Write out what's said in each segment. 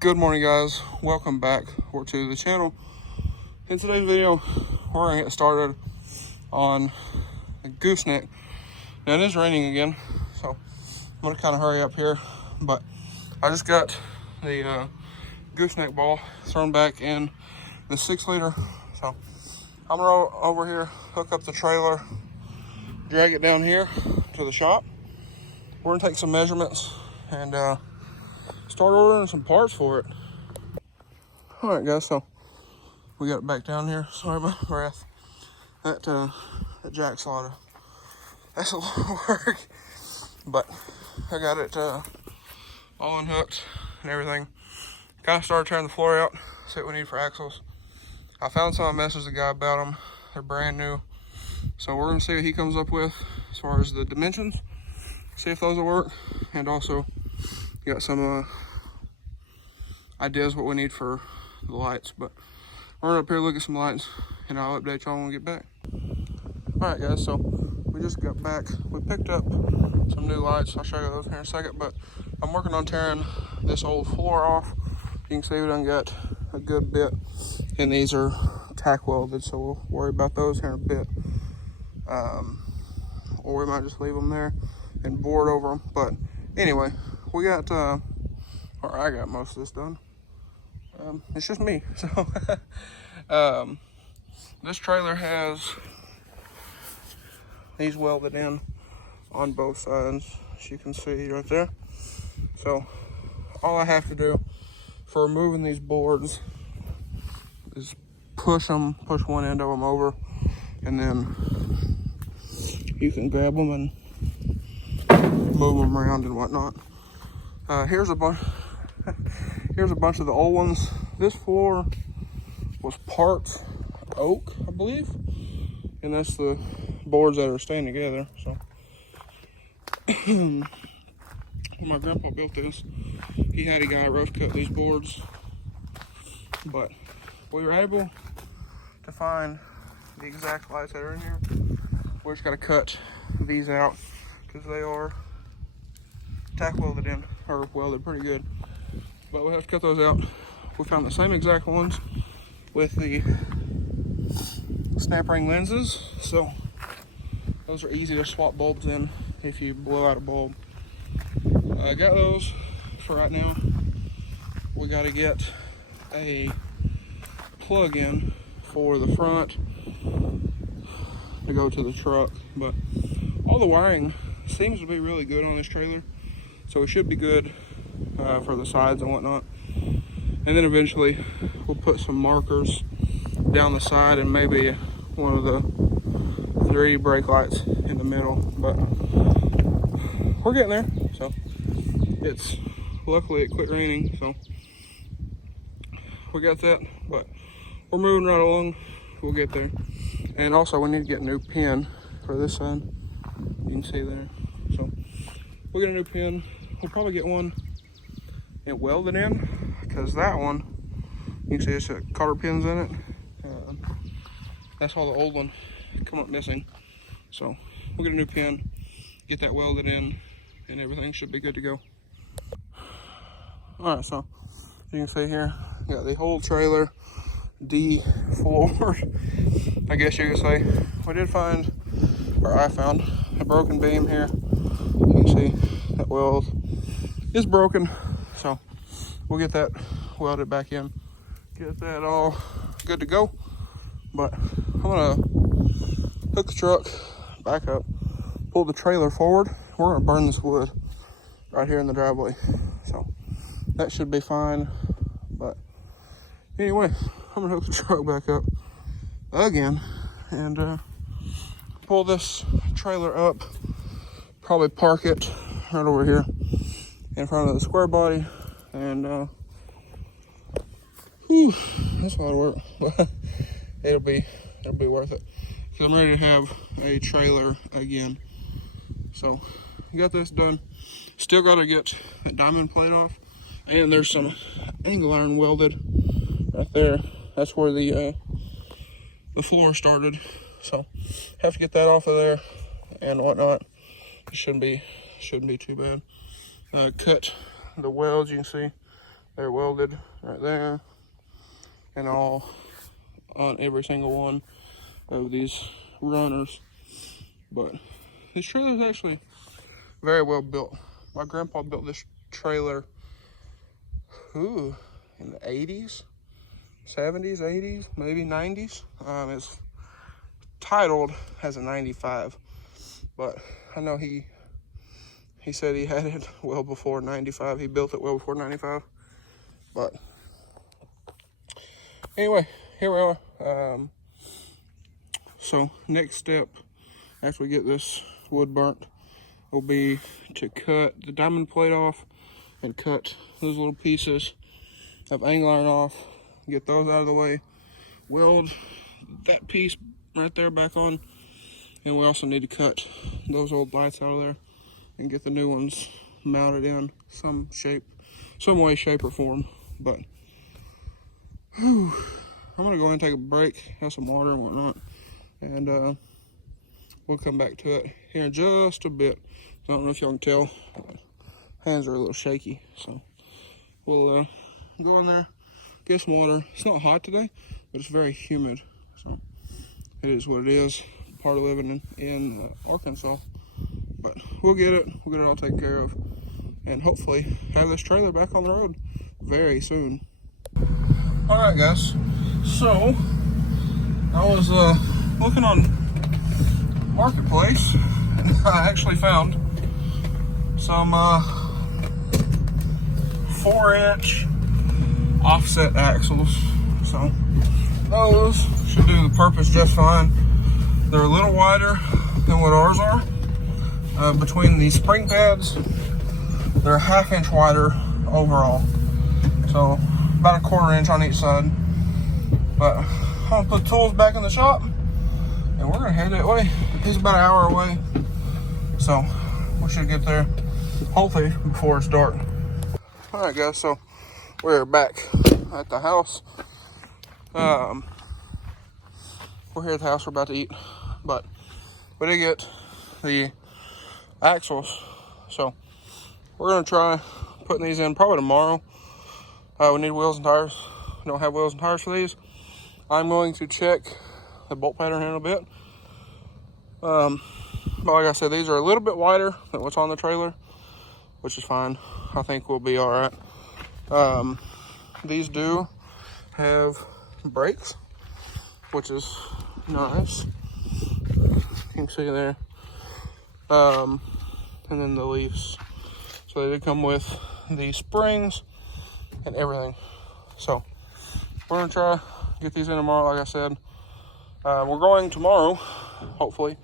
Good morning, guys. Welcome back to the channel. In today's video, we're gonna get started on a gooseneck. Now it is raining again, so I'm gonna kind of hurry up here, but I just got the gooseneck ball thrown back in the 6-liter. So I'm gonna roll over here, hook up the trailer, drag it down here to the shop. We're gonna take some measurements and start ordering some parts for it. All right, guys, so we got it back down here. Sorry about my breath. That jack slaughter, that's a lot of work, but I got it all unhooked and everything. Kind of started tearing the floor out, see what we need for axles. I found some message the guy about them. They're brand new, so we're gonna see what he comes up with as far as the dimensions, see if those will work, and also got some ideas what we need for the lights. But we're up here, look at some lights, and I'll update y'all when we get back. All right, guys, so we just got back. We picked up some new lights. I'll show you those here in a second, but I'm working on tearing this old floor off. You can see we done got a good bit, and these are tack welded, so we'll worry about those here in a bit. Or we might just leave them there and board over them. But anyway, we got or I got most of this done. It's just me. So this trailer has these welded in on both sides, as you can see right there. So all I have to do for removing these boards is push one end of them over, and then you can grab them and move them around and whatnot. Here's a bunch of the old ones. This floor was part oak, I believe, and that's the boards that are staying together. So when my grandpa built this, he had a guy rough cut these boards, but we were able to find the exact lights that are in here. We just got to cut these out because they are tack welded in, or welded pretty good, but we have to cut those out. We found the same exact ones with the snap ring lenses, so those are easy to swap bulbs in if you blow out a bulb. I got those for right now. We got to get a plug in for the front to go to the truck, but all the wiring seems to be really good on this trailer, so it should be good for the sides and whatnot. And then eventually we'll put some markers down the side and maybe one of the 3 brake lights in the middle, but we're getting there. So it's luckily it quit raining, so we got that, but we're moving right along. We'll get there. And also we need to get a new pin for this side. You can see there. So we'll get a new pin. We'll probably get one and weld it in, because that one, you can see it's got cotter pins in it. That's all the old one come up missing. So we'll get a new pin, get that welded in, and everything should be good to go. All right, so you can see here, got the whole trailer de-floored, I guess you could say. We did find, or I found, a broken beam here. You can see that weld is broken, so we'll get that welded back in, get that all good to go. But I'm gonna hook the truck back up, pull the trailer forward. We're gonna burn this wood right here in the driveway, so that should be fine. But anyway, I'm gonna hook the truck back up again and pull this trailer up, probably park it right over here in front of the square body, and that's a lot of work, but it'll be worth it, because I'm ready to have a trailer again. So you got this done. Still got to get that diamond plate off, and there's some angle iron welded right there. That's where the floor started, so have to get that off of there and whatnot. It shouldn't be too bad. Cut the welds, you can see They're welded right there and all on every single one of these runners. But this trailer is actually very well built. My grandpa built this trailer in the 80s, 70s, 80s, maybe 90s. It's titled as a 95, but I know he said he had it well before 95. He built it well before 95. But anyway, here we are. So next step after we get this wood burnt will be to cut the diamond plate off and cut those little pieces of angle iron off, get those out of the way, weld that piece right there back on, and we also need to cut those old lights out of there and get the new ones mounted in some way, shape, or form. But I'm gonna go ahead and take a break, have some water and whatnot, and we'll come back to it here in just a bit. I don't know if y'all can tell, my hands are a little shaky, so we'll go in there, get some water. It's not hot today, but it's very humid, so it is what it is. Part of living in Arkansas. But we'll get it all taken care of, and hopefully have this trailer back on the road very soon. All right, guys. So I was looking on Marketplace, and I actually found some 4-inch offset axles. So those should do the purpose just fine. They're a little wider than what ours are. Between these spring pads, they're a 1/2 inch wider overall. So about a 1/4 inch on each side. But I'm gonna put tools back in the shop and we're gonna head that way. It's about an hour away. So we should get there hopefully before it's dark. All right, guys, so we're back at the house. We're here at the house, we're about to eat, but we did get the axles, so we're gonna try putting these in probably tomorrow. We need wheels and tires. We don't have wheels and tires for these. I'm going to check the bolt pattern in a bit. But like I said, these are a little bit wider than what's on the trailer, which is fine. I think we'll be all right. These do have brakes, which is nice. You can see there. And then the leaves. So they did come with the springs and everything. So we're gonna try get these in tomorrow, like I said. We're going tomorrow, hopefully,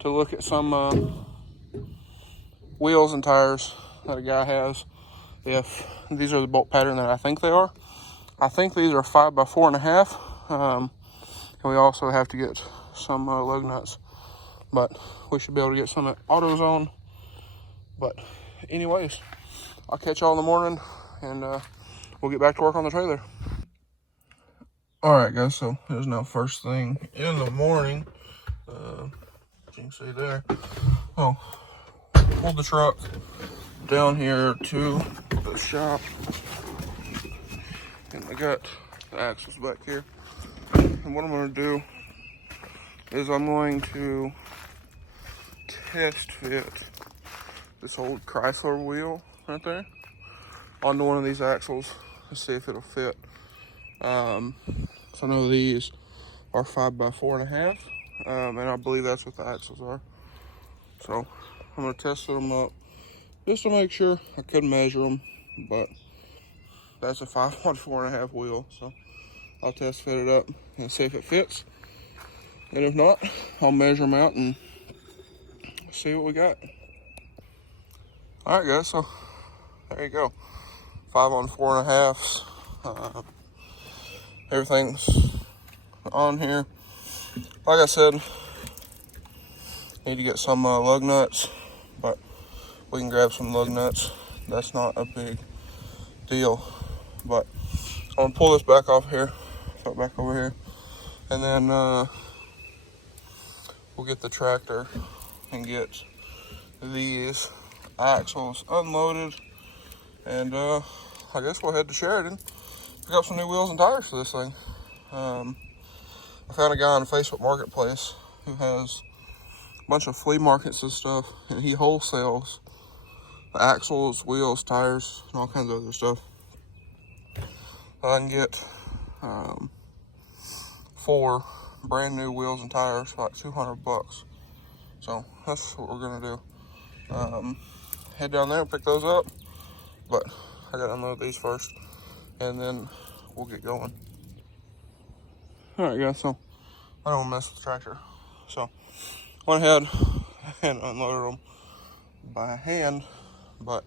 to look at some wheels and tires that a guy has. If these are the bolt pattern that I think they are. I think these are 5 by 4.5. And we also have to get some lug nuts. But we should be able to get some at AutoZone. But anyways, I'll catch y'all in the morning, and we'll get back to work on the trailer. All right, guys, so it is now first thing in the morning. As you can see there. Oh, pulled the truck down here to the shop, and I got the axles back here. And what I'm going to do is I'm going to test fit this old Chrysler wheel right there onto one of these axles to see if it'll fit. So I know these are 5 by 4.5, and I believe that's what the axles are. So I'm gonna test them up just to make sure. I could measure them, but that's a 5 by 4.5 wheel. So I'll test fit it up and see if it fits. And if not, I'll measure them out and see what we got. All right, guys, so there you go. 5 on 4.5. Everything's on here. Like I said, need to get some lug nuts, but we can grab some lug nuts. That's not a big deal. But I'm gonna pull this back off here, throw it back over here, and then we'll get the tractor and get these axles unloaded and I guess we'll head to Sheridan, pick up some new wheels and tires for this thing. I found a guy on Facebook Marketplace who has a bunch of flea markets and stuff, and he wholesales axles, wheels, tires, and all kinds of other stuff. I can get 4 brand new wheels and tires for like $200. So that's what we're gonna do. Head down there and pick those up, but I gotta unload these first, and then we'll get going. All right, guys. So I don't want to mess with the tractor, so went ahead and unloaded them by hand, but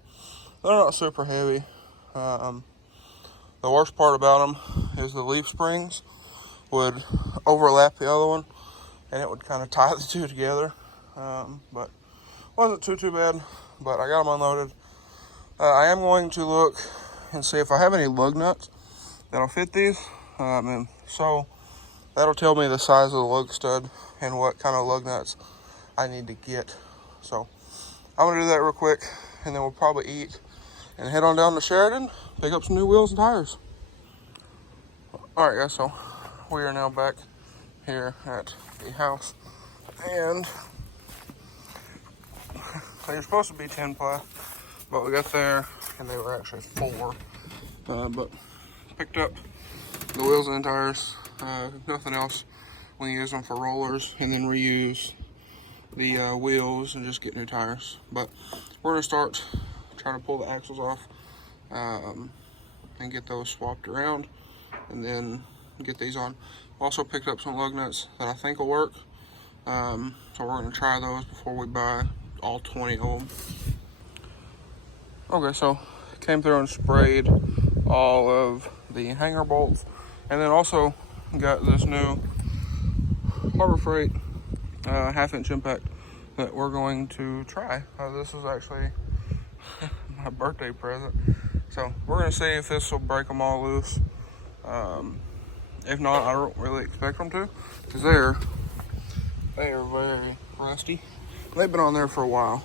they're not super heavy. The worst part about them is the leaf springs would overlap the other one, and it would kind of tie the two together. But wasn't too bad. But I got them unloaded. I am going to look and see if I have any lug nuts that'll fit these, and so that'll tell me the size of the lug stud and what kind of lug nuts I need to get. So I'm gonna do that real quick, and then we'll probably eat and head on down to Sheridan, pick up some new wheels and tires. All right, guys, so we are now back here at the house, and they're supposed to be 10 ply, but we got there and they were actually 4. But picked up the wheels and tires, nothing else. We use them for rollers and then reuse the wheels and just get new tires. But we're gonna start trying to pull the axles off and get those swapped around, and then get these on. Also picked up some lug nuts that I think will work, so we're gonna try those before we buy all 20 of them. Okay, so came through and sprayed all of the hanger bolts, and then also got this new Harbor Freight 1/2-inch impact that we're going to try. This is actually my birthday present, so we're gonna see if this will break them all loose. If not, I don't really expect them to, because they are very rusty. They've been on there for a while,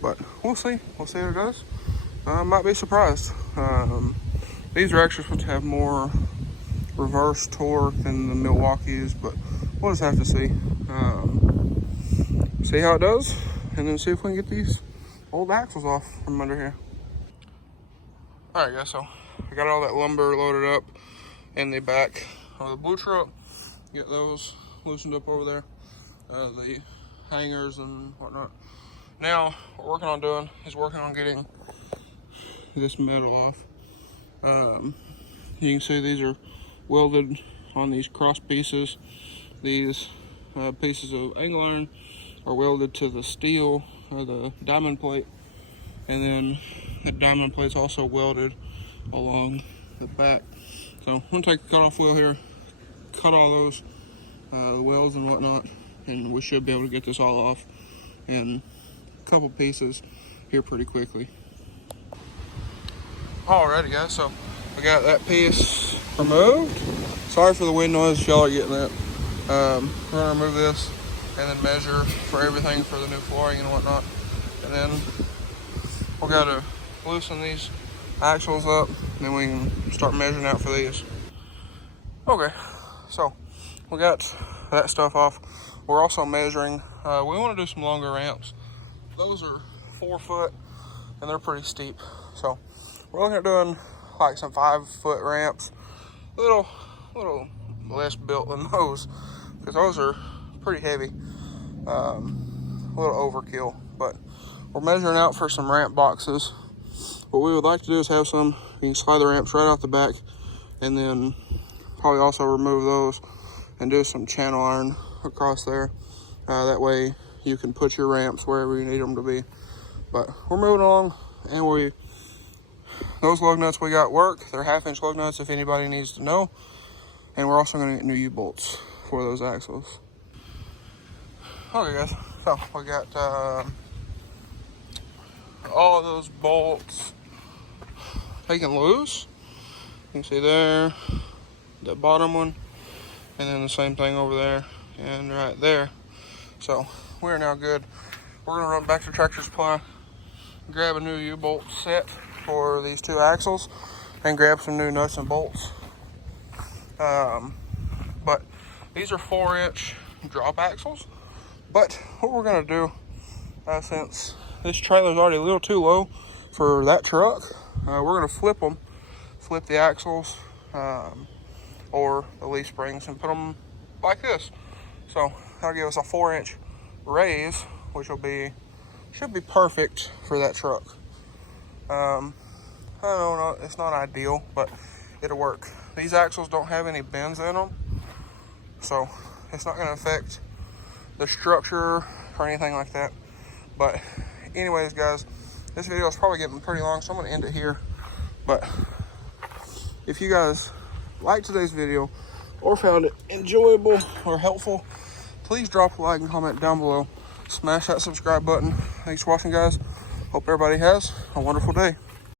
but we'll see. We'll see how it goes. Might be surprised. These are actually supposed to have more reverse torque than the Milwaukee's, but we'll just have to see. See how it does, and then see if we can get these old axles off from under here. All right, guys, so I got all that lumber loaded up in the back of the blue truck. Get those loosened up over there, the hangers and whatnot. Now, what we're working on doing is working on getting this metal off. You can see these are welded on these cross pieces. These pieces of angle iron are welded to the steel or the diamond plate, and then the diamond plate's also welded along the back. So I'm gonna take the cutoff wheel here, cut all those the welds and whatnot, and we should be able to get this all off in a couple pieces here pretty quickly. Alrighty, guys, so we got that piece removed. Sorry for the wind noise if y'all are getting that. We're gonna remove this and then measure for everything for the new flooring and whatnot, and then we gotta loosen these axles up, and then we can start measuring out for these. Okay, so we got that stuff off. We're also measuring, we want to do some longer ramps. Those are 4 foot and they're pretty steep, so we're looking at doing like some 5-foot ramps, a little less built than those, because those are pretty heavy, a little overkill. But we're measuring out for some ramp boxes. What we would like to do is have some, you can slide the ramps right out the back, and then probably also remove those and do some channel iron across there. That way you can put your ramps wherever you need them to be. But we're moving along, and those lug nuts we got work. They're 1/2-inch lug nuts if anybody needs to know. And we're also gonna get new U-bolts for those axles. Okay, guys, so we got all of those bolts taken loose. You can see there, the bottom one, and then the same thing over there and right there. So we're now good. We're gonna run back to Tractor Supply, grab a new U-bolt set for these 2 axles, and grab some new nuts and bolts. But these are 4-inch drop axles. But what we're gonna do, since this trailer is already a little too low for that truck, we're gonna flip the axles, or the leaf springs, and put them like this. So that'll give us a 4-inch raise, which should be perfect for that truck. I don't know, it's not ideal, but it'll work. These axles don't have any bends in them, so it's not going to affect the structure or anything like that. But anyways, guys, this video is probably getting pretty long, so I'm going to end it here. But if you guys liked today's video or found it enjoyable or helpful, please drop a like and comment down below. Smash that subscribe button. Thanks for watching, guys. Hope everybody has a wonderful day.